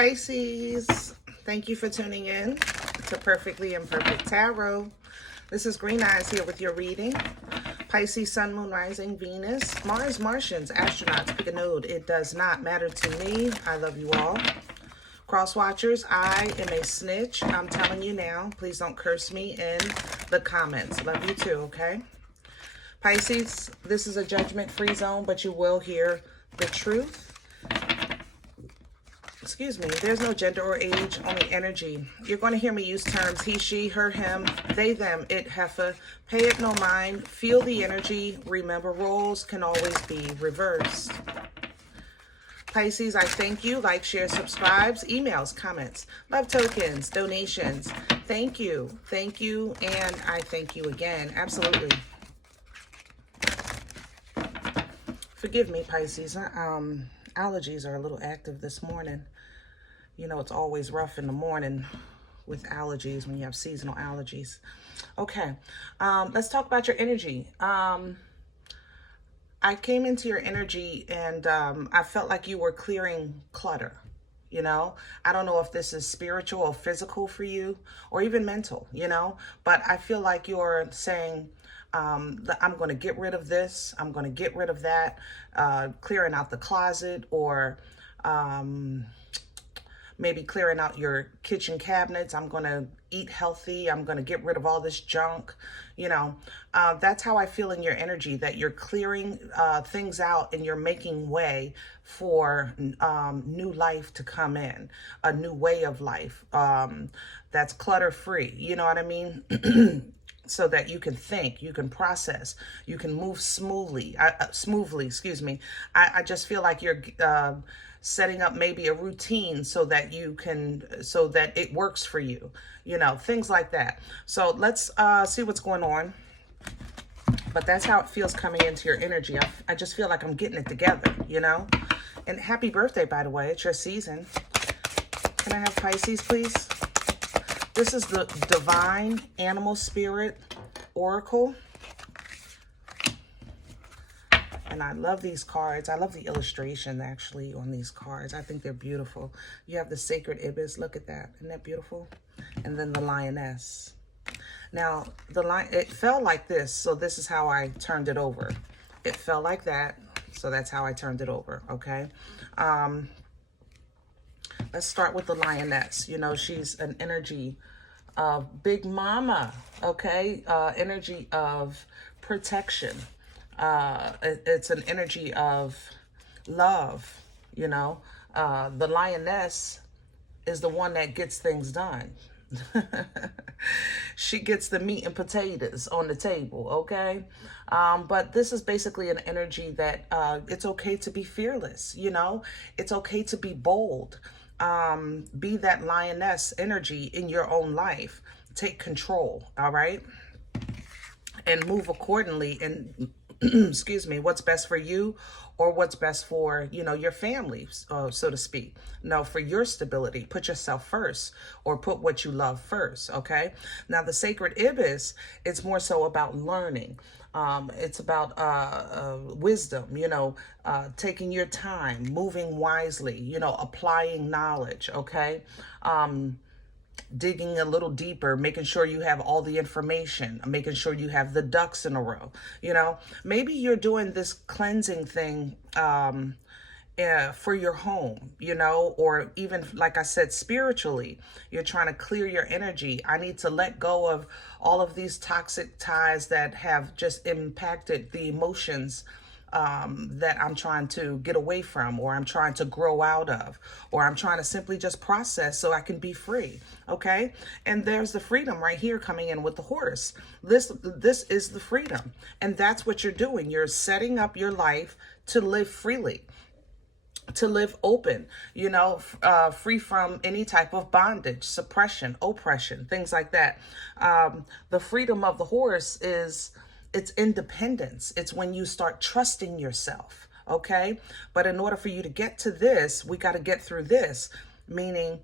Pisces, thank you for tuning in to Perfectly Imperfect Tarot. This is Green Eyes here with your reading. Pisces, Sun, Moon, Rising, Venus, Mars, Martians, astronauts, pick a node. It does not matter to me. I love you all. Cross watchers, I am a snitch. I'm telling you now. Please don't curse me in the comments. Love you too, okay? Pisces, this is a judgment-free zone, but you will hear the truth. Excuse me, there's no gender or age, only energy. You're going to hear me use terms he, she, her, him, they, them, it, heifer. Pay it no mind. Feel the energy. Remember, roles can always be reversed. Pisces, I thank you. Like, share, subscribes, emails, comments, love tokens, donations. Thank you, and I thank you again. Absolutely. Forgive me, Pisces. Allergies are a little active this morning. You know, it's always rough in the morning with allergies when you have seasonal allergies. Okay, let's talk about your energy. I came into your energy and I felt like you were clearing clutter. You know, I don't know if this is spiritual or physical for you or even mental, you know, but I feel like you're saying, I'm going to get rid of this. I'm going to get rid of that, clearing out the closet, or maybe clearing out your kitchen cabinets. I'm going to eat healthy. I'm going to get rid of all this junk. You know, that's how I feel in your energy, that you're clearing things out and you're making way for new life to come in, a new way of life that's clutter free. You know what I mean? So that you can think, you can process, you can move smoothly, excuse me. I just feel like you're setting up maybe a routine so that you can, so that it works for you, you know, things like that. So let's see what's going on. But that's how it feels coming into your energy. I just feel like I'm getting it together, you know. And happy birthday, by the way. It's your season. Can I have Pisces, please? This is the Divine Animal Spirit Oracle. And I love these cards. I love the illustration, actually, on these cards. I think they're beautiful. You have the Sacred Ibis. Look at that. Isn't that beautiful? And then the Lioness. Now, it fell like this, so this is how I turned it over. It fell like that, so that's how I turned it over, okay? Let's start with the Lioness. You know, she's an energy of Big Mama, okay? Energy of protection. It's an energy of love, you know? The Lioness is the one that gets things done. She gets the meat and potatoes on the table, okay? But this is basically an energy that it's okay to be fearless, you know? It's okay to be bold. Be that lioness energy in your own life. Take control, all right? And move accordingly and, excuse me, what's best for you or what's best for, you know, your family, so to speak. No, for your stability, put yourself first, or put what you love first, okay? Now, the Sacred Ibis, it's more so about learning. It's about wisdom, you know, taking your time, moving wisely, you know, applying knowledge, okay? Digging a little deeper, making sure you have all the information, making sure you have the ducks in a row, you know? Maybe you're doing this cleansing thing for your home, you know, or even, like I said, spiritually, you're trying to clear your energy. I need to let go of all of these toxic ties that have just impacted the emotions that I'm trying to get away from, or I'm trying to grow out of, or I'm trying to simply just process so I can be free, okay? And there's the freedom right here coming in with the horse. This is the freedom, and that's what you're doing. You're setting up your life to live freely, to live open, you know, free from any type of bondage, suppression, oppression, things like that. The freedom of the horse is, it's independence. It's when you start trusting yourself, okay? But in order for you to get to this, we got to get through this, meaning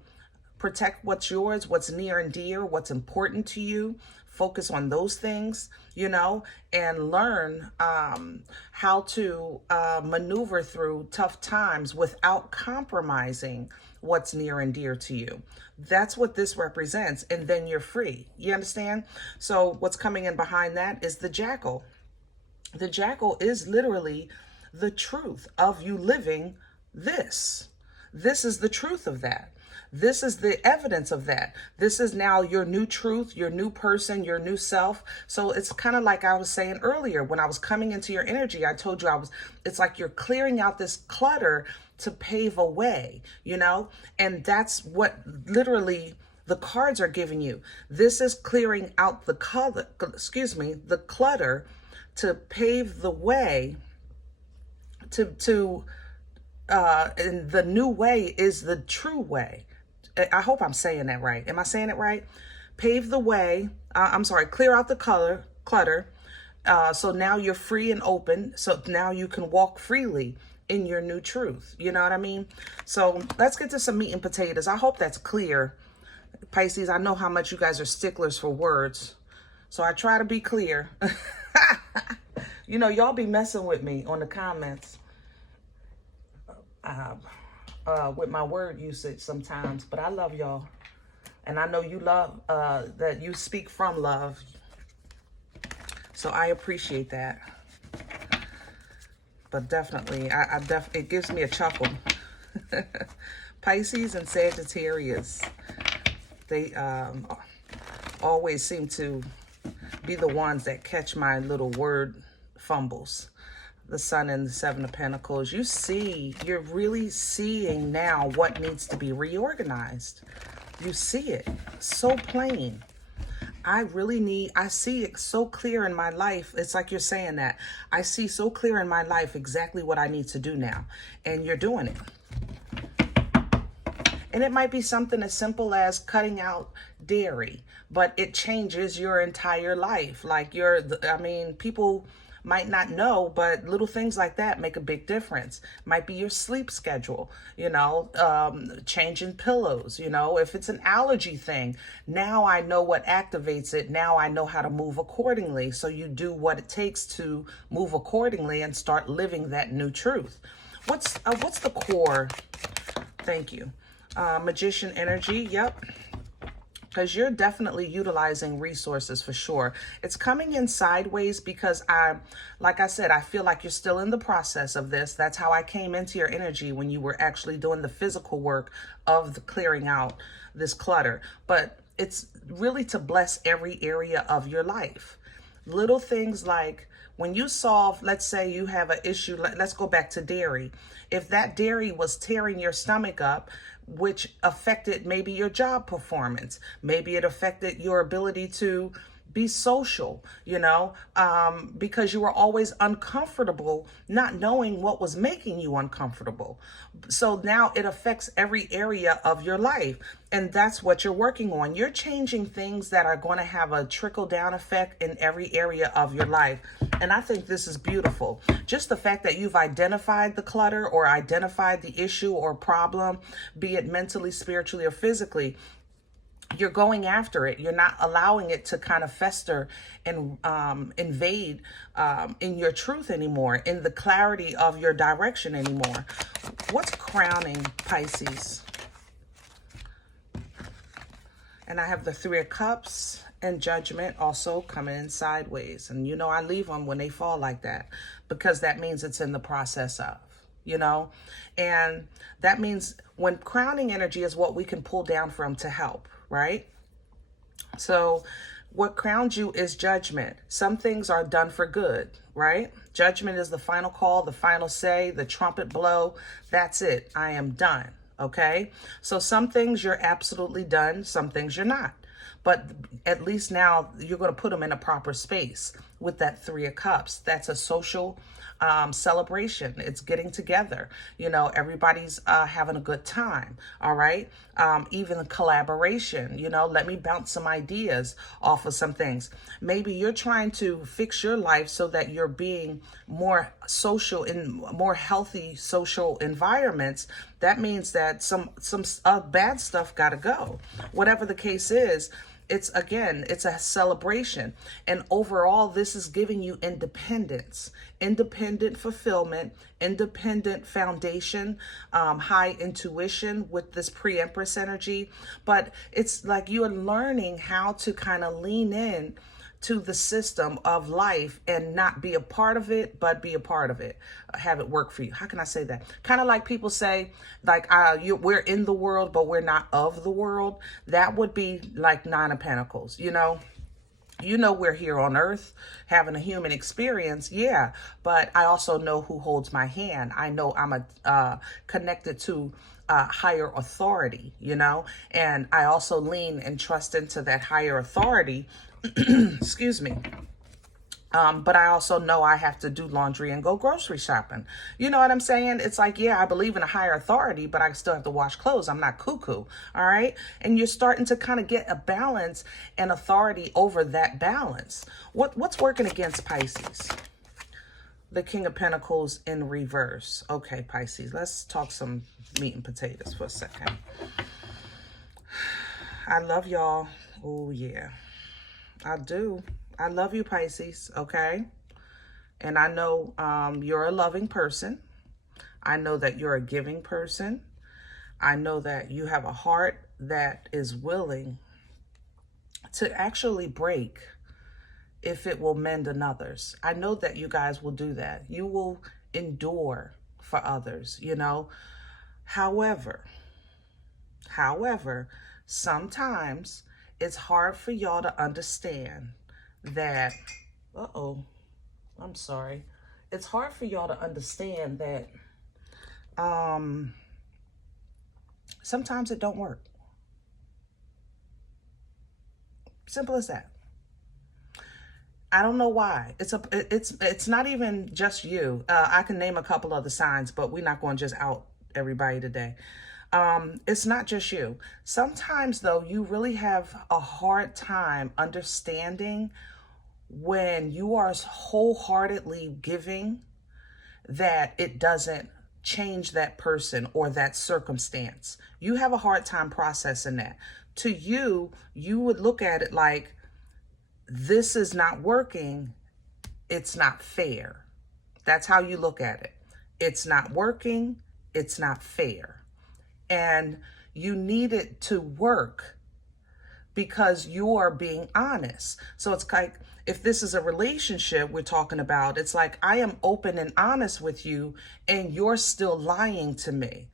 Protect what's yours, what's near and dear, what's important to you. Focus on those things, you know, and learn how to maneuver through tough times without compromising what's near and dear to you. That's what this represents. And then you're free. You understand? So what's coming in behind that is the jackal. The jackal is literally the truth of you living this. This is the truth of that. This is the evidence of that. This is now your new truth, your new person, your new self. So it's kind of like I was saying earlier, when I was coming into your energy, I told you it's like you're clearing out this clutter to pave a way, you know? And that's what literally the cards are giving you. This is clearing out the clutter to pave the way and the new way is the true way. I hope I'm saying that right. Am I saying it right? Pave the way. Clear out the clutter. So now you're free and open. So now you can walk freely in your new truth. You know what I mean? So let's get to some meat and potatoes. I hope that's clear. Pisces, I know how much you guys are sticklers for words. So I try to be clear. You know, y'all be messing with me on the comments. With my word usage sometimes, but I love y'all. And I know you love, that you speak from love. So I appreciate that. But definitely, it gives me a chuckle. Pisces and Sagittarius, they always seem to be the ones that catch my little word fumbles. The Sun and the Seven of Pentacles. You're really seeing now what needs to be reorganized. You see it so plain. I see it so clear in my life. It's like you're saying that. I see so clear in my life exactly what I need to do now. And you're doing it. And it might be something as simple as cutting out dairy, but it changes your entire life. Like people might not know, but little things like that make a big difference. Might be your sleep schedule, you know, changing pillows, you know, if it's an allergy thing, now I know what activates it. Now I know how to move accordingly. So you do what it takes to move accordingly and start living that new truth. What's the core? Thank you. Magician energy. Yep. Because you're definitely utilizing resources for sure. It's coming in sideways because like I said, I feel like you're still in the process of this. That's how I came into your energy when you were actually doing the physical work of the clearing out this clutter. But it's really to bless every area of your life. Little things like when you solve, let's say you have an issue, let's go back to dairy. If that dairy was tearing your stomach up, which affected maybe your job performance, maybe it affected your ability to be social, you know, because you were always uncomfortable, not knowing what was making you uncomfortable. So now it affects every area of your life. And that's what you're working on. You're changing things that are going to have a trickle down effect in every area of your life. And I think this is beautiful. Just the fact that you've identified the clutter or identified the issue or problem, be it mentally, spiritually, or physically, you're going after it. You're not allowing it to kind of fester and invade in your truth anymore, in the clarity of your direction anymore. What's crowning Pisces? And I have the Three of Cups and Judgment also coming in sideways. And, you know, I leave them when they fall like that because that means it's in the process of, you know. And that means when crowning energy is what we can pull down from to help, right? So what crowns you is judgment. Some things are done for good, right? Judgment is the final call, the final say, the trumpet blow. That's it. I am done. Okay. So some things you're absolutely done. Some things you're not. But at least now you're going to put them in a proper space with that Three of Cups. That's a social celebration. It's getting together. Everybody's having a good time. All right. Even a collaboration. Let me bounce some ideas off of some things. Maybe you're trying to fix your life so that you're being more social in more healthy social environments. That means that some bad stuff got to go. Whatever the case is, it's a celebration. And overall, this is giving you independence, independent fulfillment, independent foundation, high intuition with this pre-empress energy. But it's like you're learning how to kind of lean in to the system of life and not be a part of it, but be a part of it. Have it work for you. How can I say that? Kind of like people say, like, we're in the world, but we're not of the world. That would be like Nine of Pentacles, we're here on earth having a human experience. Yeah. But I also know who holds my hand. I know I'm connected to higher authority, and I also lean and trust into that higher authority. Excuse me. But I also know I have to do laundry and go grocery shopping. You know what I'm saying? It's like, yeah, I believe in a higher authority, but I still have to wash clothes. I'm not cuckoo. All right. And you're starting to kind of get a balance and authority over that balance. What's working against Pisces? The King of Pentacles in reverse. Okay, Pisces, let's talk some meat and potatoes for a second. I love y'all. Oh, yeah. I do. I love you, Pisces, okay? And I know you're a loving person. I know that you're a giving person. I know that you have a heart that is willing to actually break if it will mend another's. I know that you guys will do that. You will endure for others, However, sometimes it's hard for y'all to understand that, I'm sorry. It's hard for y'all to understand that sometimes it don't work. Simple as that. I don't know why. It's not even just you. I can name a couple other signs, but we're not going to just out everybody today. It's not just you. Sometimes, though, you really have a hard time understanding when you are wholeheartedly giving that it doesn't change that person or that circumstance. You have a hard time processing that. To you, you would look at it like, this is not working. It's not fair. That's how you look at it. It's not working. It's not fair. And you need it to work because you are being honest. So it's like, if this is a relationship we're talking about, it's like, I am open and honest with you and you're still lying to me.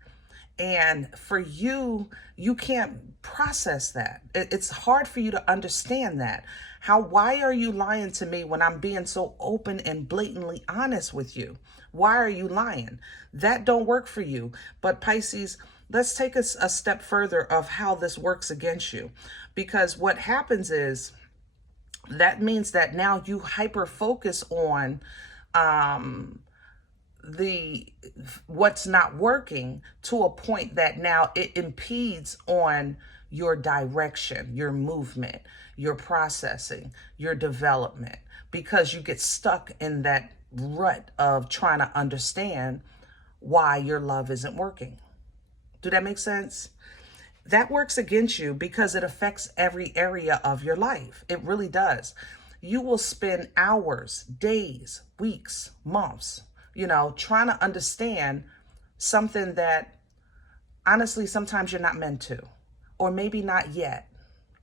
And for you, you can't process that. It's hard for you to understand that. Why are you lying to me when I'm being so open and blatantly honest with you? Why are you lying? That don't work for you. But Pisces, let's take a step further of how this works against you. Because what happens is, that means that now you hyper focus on what's not working to a point that now it impedes on your direction, your movement, your processing, your development, because you get stuck in that rut of trying to understand why your love isn't working. Do that make sense? That works against you because it affects every area of your life. It really does. You will spend hours, days, weeks, months, trying to understand something that honestly, sometimes you're not meant to, or maybe not yet.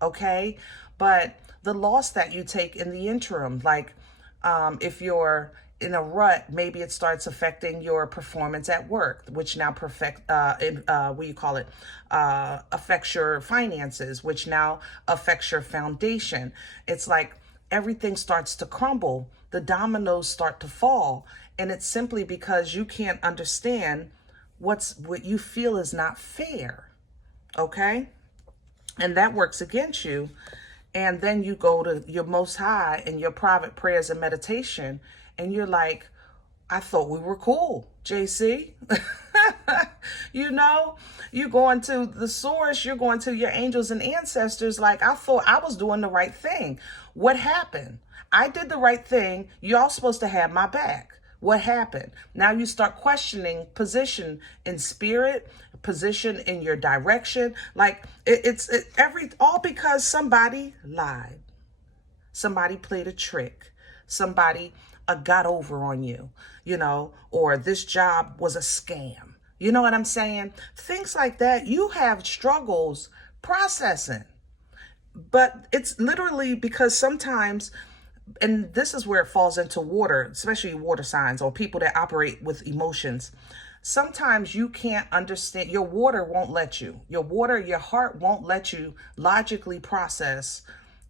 Okay. But the loss that you take in the interim, like if you're in a rut, maybe it starts affecting your performance at work, which now affects your finances, which now affects your foundation. It's like everything starts to crumble. The dominoes start to fall. And it's simply because you can't understand what you feel is not fair. Okay. And that works against you. And then you go to your Most High in your private prayers and meditation, and you're like, I thought we were cool, JC. You know, you're going to the source, you're going to your angels and ancestors. Like, I thought I was doing the right thing. What happened? I did the right thing. Y'all supposed to have my back. What happened? Now you start questioning position in spirit, position in your direction. Like, all because somebody lied. Somebody played a trick. Somebody got over on you, or this job was a scam. You know what I'm saying? Things like that. You have struggles processing. But it's literally because sometimes, and this is where it falls into water, especially water signs or people that operate with emotions. Sometimes you can't understand. Your water won't let you. Your heart won't let you logically process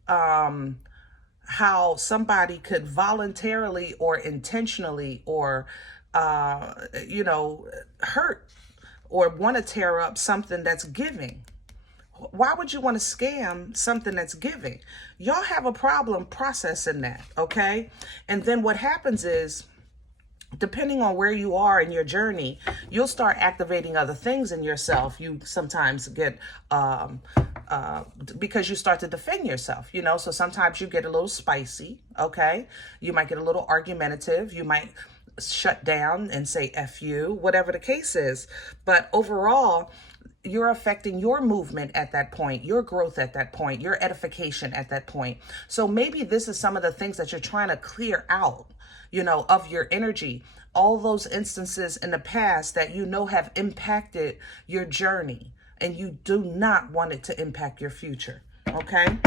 how somebody could voluntarily or intentionally or hurt or want to tear up something that's giving. Why would you want to scam something that's giving? Y'all have a problem processing that, okay? And then what happens is, depending on where you are in your journey, you'll start activating other things in yourself. You sometimes get, because you start to defend yourself, so sometimes you get a little spicy, okay? You might get a little argumentative. You might shut down and say F you, whatever the case is. But overall, you're affecting your movement at that point, your growth at that point, your edification at that point. So maybe this is some of the things that you're trying to clear out, of your energy. All those instances in the past that have impacted your journey, and you do not want it to impact your future. Okay?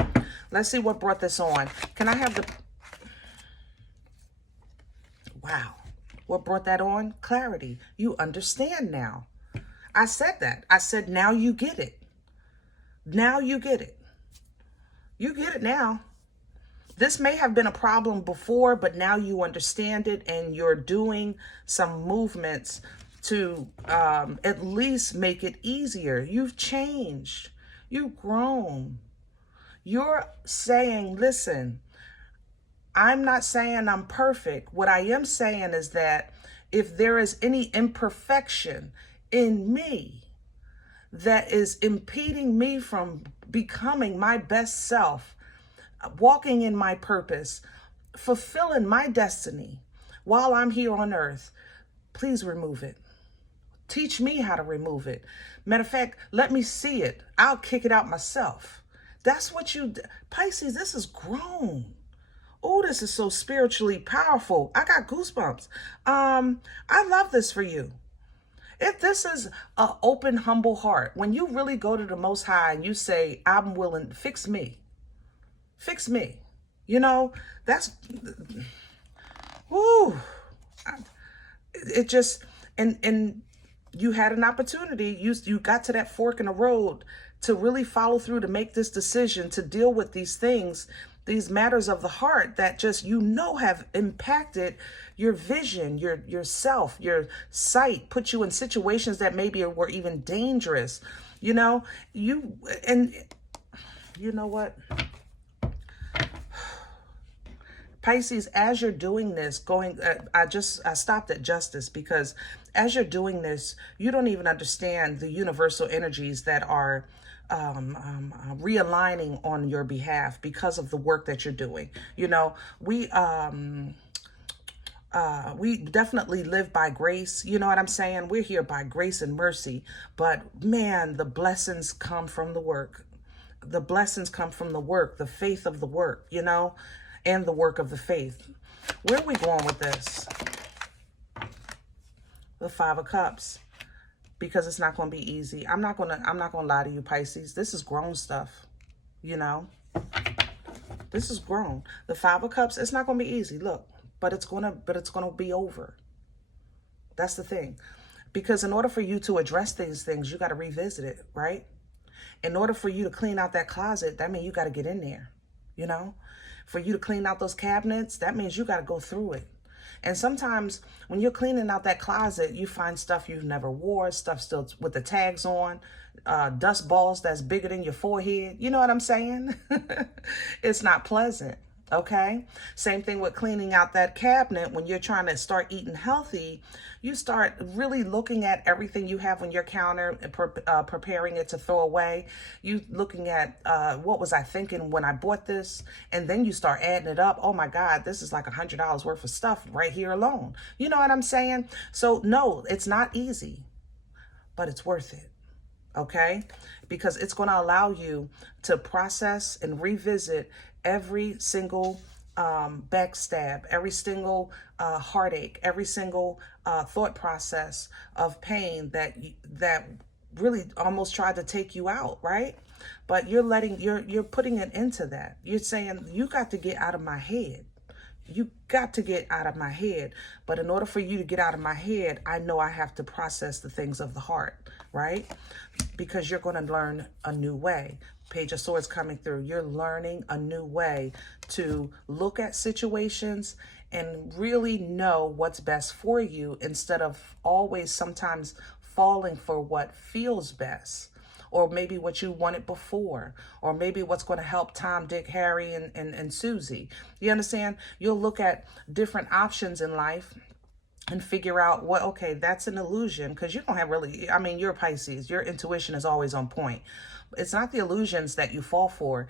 Let's see what brought this on. Can I have the... Wow. What brought that on? Clarity. You understand now. I said that. I said, now you get it. Now you get it. You get it now. This may have been a problem before, but now you understand it, and you're doing some movements to at least make it easier. You've changed. You've grown. You're saying, listen, I'm not saying I'm perfect. What I am saying is that if there is any imperfection in me that is impeding me from becoming my best self, walking in my purpose, fulfilling my destiny while I'm here on earth, please remove it. Teach me how to remove it. Matter of fact, let me see it. I'll kick it out myself. That's what Pisces, this is grown. Oh, this is so spiritually powerful. I got goosebumps. I love this for you. If this is an open, humble heart, when you really go to the Most High and you say, I'm willing, fix me. Fix me. That's, whoo. It just, and you had an opportunity. You got to that fork in the road to really follow through, to make this decision, to deal with these things, these matters of the heart that just, have impacted your vision, your self, your sight, put you in situations that maybe were even dangerous. You know what? Pisces, as you're doing this, I stopped at justice because as you're doing this, you don't even understand the universal energies that are realigning on your behalf because of the work that you're doing. We definitely live by grace. You know what I'm saying? We're here by grace and mercy, but man, the blessings come from the work. The blessings come from the work, the faith of the work, and the work of the faith. Where are we going with this? The Five of Cups. Because it's not going to be easy. I'm not going to lie to you, Pisces. This is grown stuff. This is grown. The Five of Cups, it's not going to be easy. Look, but it's going to be over. That's the thing. Because in order for you to address these things, you got to revisit it, right? In order for you to clean out that closet, that means you got to get in there, For you to clean out those cabinets, that means you got to go through it. And sometimes when you're cleaning out that closet, you find stuff you've never wore, stuff still with the tags on, dust balls that's bigger than your forehead. You know what I'm saying? It's not pleasant, Okay. Same thing with cleaning out that cabinet. When you're trying to start eating healthy, you start really looking at everything you have on your counter and preparing it to throw away. You looking at what was I thinking when I bought this? And then you start adding it up. Oh my God, this is like $100 worth of stuff right here alone. You know what I'm saying? So no, it's not easy, but it's worth it. Okay? Because it's going to allow you to process and revisit every single backstab, every single heartache, every single thought process of pain that really almost tried to take you out, right? But you're putting an end to that. You're saying, you got to get out of my head. You got to get out of my head. But in order for you to get out of my head, I know I have to process the things of the heart, right? Because you're going to learn a new way. Page of Swords coming through. You're learning a new way to look at situations and really know what's best for you, instead of always sometimes falling for what feels best, or maybe what you wanted before, or maybe what's going to help Tom, Dick, Harry, and Susie. You understand? You'll look at different options in life and figure out what, okay, that's an illusion, because you don't have really, I mean, you're a Pisces. Your intuition is always on point. It's not the illusions that you fall for.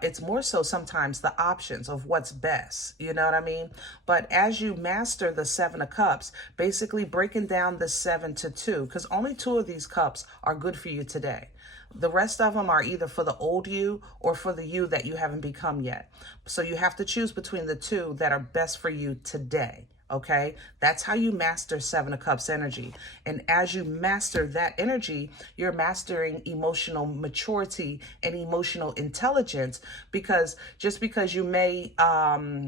It's more so sometimes the options of what's best. You know what I mean? But as you master the Seven of Cups, basically breaking down the 7 to 2, because only 2 of these cups are good for you today. The rest of them are either for the old you or for the you that you haven't become yet. So you have to choose between the 2 that are best for you today. Okay, that's how you master 7 of Cups energy. And as you master that energy, you're mastering emotional maturity and emotional intelligence, because just because you may, I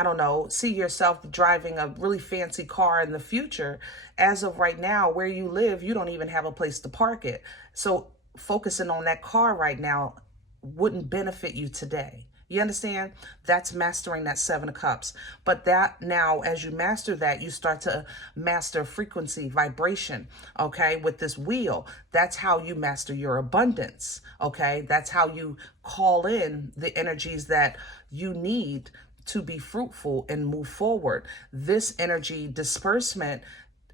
don't know, see yourself driving a really fancy car in the future, as of right now, where you live, you don't even have a place to park it. So focusing on that car right now wouldn't benefit you today. You understand? That's mastering that 7 of Cups. But that now, as you master that, you start to master frequency, vibration, okay, with this wheel. That's how you master your abundance, okay? That's how you call in the energies that you need to be fruitful and move forward. This energy disbursement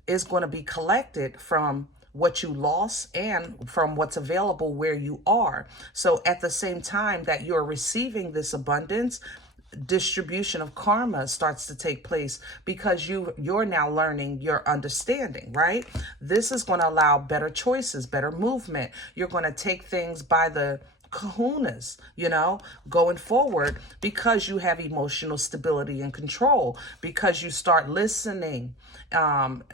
is going to be collected from what you lost and from what's available where you are. So at the same time that you're receiving this abundance, distribution of karma starts to take place, because you're now learning your understanding, right? This is going to allow better choices, better movement. You're going to take things by the kahunas, you know, going forward, because you have emotional stability and control, because you start listening from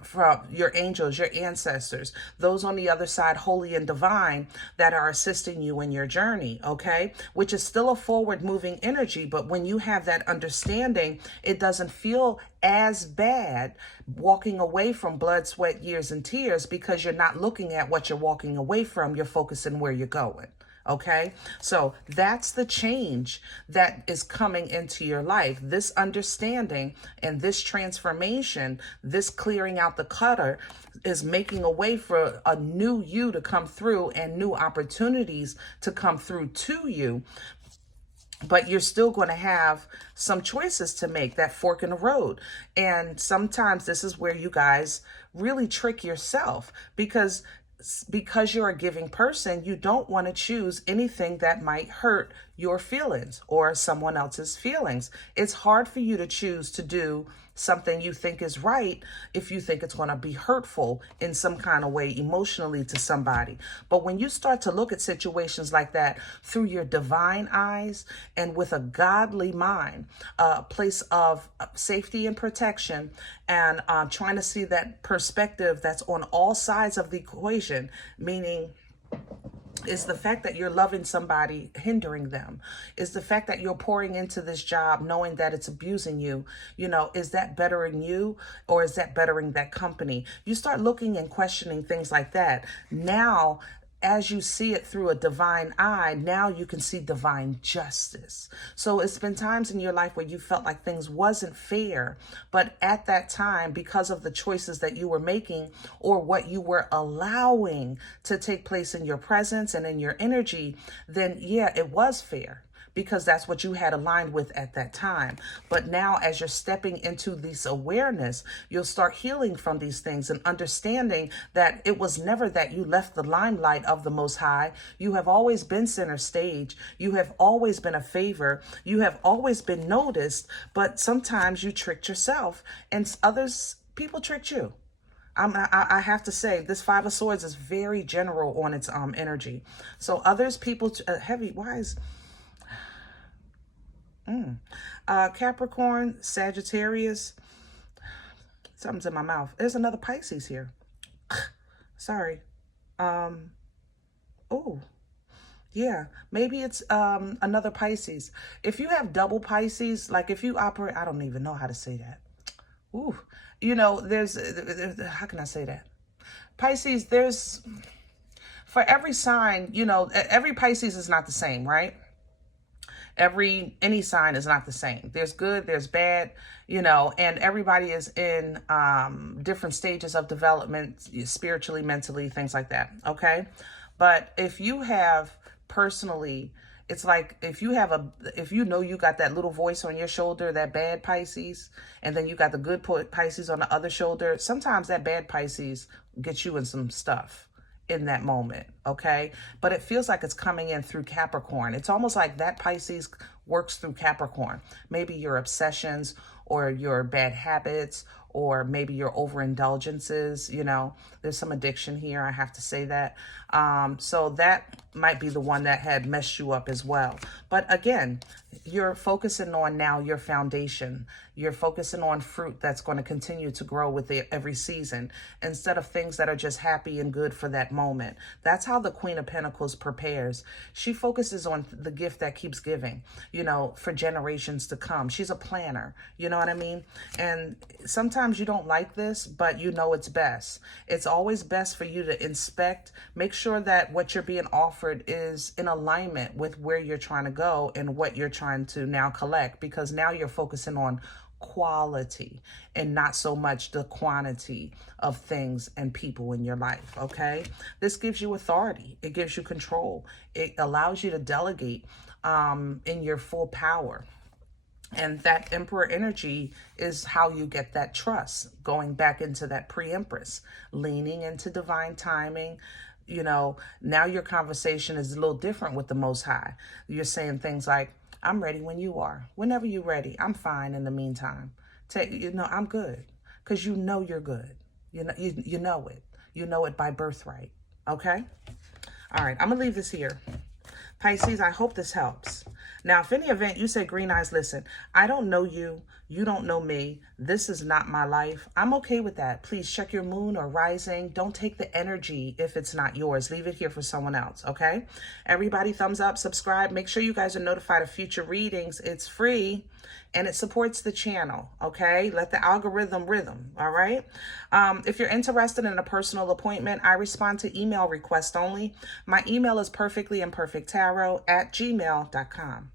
your angels, your ancestors, those on the other side, holy and divine, that are assisting you in your journey, okay? Which is still a forward moving energy, but when you have that understanding, it doesn't feel as bad walking away from blood, sweat, years, and tears, because you're not looking at what you're walking away from, you're focusing where you're going. Okay, so that's the change that is coming into your life. This understanding and this transformation, this clearing out the clutter, is making a way for a new you to come through and new opportunities to come through to you. But you're still going to have some choices to make, that fork in the road. And sometimes this is where you guys really trick yourself, because you're a giving person, you don't want to choose anything that might hurt your feelings or someone else's feelings. It's hard for you to choose to do something you think is right if you think it's going to be hurtful in some kind of way emotionally to somebody. But when you start to look at situations like that through your divine eyes and with a godly mind, a place of safety and protection, and trying to see that perspective that's on all sides of the equation, meaning, is the fact that you're loving somebody hindering them? Is the fact that you're pouring into this job knowing that it's abusing you? You know, is that bettering you, or is that bettering that company? You start looking and questioning things like that. Now, as you see it through a divine eye, now you can see divine justice. So it's been times in your life where you felt like things wasn't fair, but at that time, because of the choices that you were making or what you were allowing to take place in your presence and in your energy, then yeah, it was fair. because that's what you had aligned with at that time. But now, as you're stepping into this awareness, you'll start healing from these things and understanding that it was never that you left the limelight of the Most High. You have always been center stage. You have always been a favor. You have always been noticed, but sometimes you tricked yourself and people tricked you. I have to say, this Five of Swords is very general on its energy. So people, heavy, why is... Capricorn, Sagittarius, something's in my mouth. There's another Pisces here. Sorry. Oh, yeah, maybe it's another Pisces. If you have double Pisces, like if you operate, I don't even know how to say that. Ooh, you know, how can I say that? Pisces, for every sign, you know, every Pisces is not the same, right? Any sign is not the same. There's good, there's bad, you know, and everybody is in different stages of development, spiritually, mentally, things like that. Okay. But if you have personally, it's like if you know you got that little voice on your shoulder, that bad Pisces, and then you got the good Pisces on the other shoulder, sometimes that bad Pisces gets you in some stuff in that moment, okay? But it feels like it's coming in through Capricorn. It's almost like that Pisces works through Capricorn. Maybe your obsessions or your bad habits, or maybe your overindulgences, you know, there's some addiction here, I have to say that. So that might be the one that had messed you up as well. But again, you're focusing on now your foundation. You're focusing on fruit that's going to continue to grow with every season, instead of things that are just happy and good for that moment. That's how the Queen of Pentacles prepares. She focuses on the gift that keeps giving, you know, for generations to come. She's a planner, you know what I mean? And sometimes you don't like this, but you know it's best. It's always best for you to inspect, make sure that what you're being offered is in alignment with where you're trying to go and what you're trying to now collect, because now you're focusing on quality and not so much the quantity of things and people in your life. Okay, this gives you authority, it gives you control, it allows you to delegate in your full power. And that Emperor energy is how you get that trust, going back into that pre-Empress, leaning into divine timing. You know, now your conversation is a little different with the Most High. You're saying things like, I'm ready when you are. Whenever you're ready, I'm fine in the meantime. You know, I'm good. Because you know you're good. You know it. You know it by birthright. Okay? All right, I'm going to leave this here. Pisces, I hope this helps. Now, if any event you say, Green Eyes, listen, I don't know you. You don't know me. This is not my life. I'm okay with that. Please check your moon or rising. Don't take the energy if it's not yours. Leave it here for someone else, okay? Everybody, thumbs up, subscribe. Make sure you guys are notified of future readings. It's free and it supports the channel, okay? Let the algorithm rhythm, all right? If you're interested in a personal appointment, I respond to email requests only. My email is perfectlyimperfecttarot@gmail.com.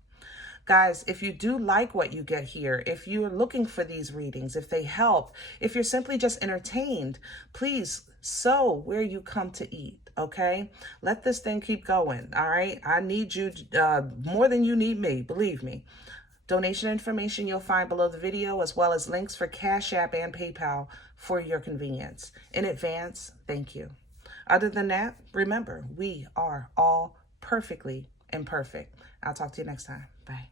Guys, if you do like what you get here, if you're looking for these readings, if they help, if you're simply just entertained, please sow where you come to eat, okay? Let this thing keep going, all right? I need you more than you need me, believe me. Donation information you'll find below the video, as well as links for Cash App and PayPal for your convenience. In advance, thank you. Other than that, remember, we are all perfectly imperfect. I'll talk to you next time. Bye.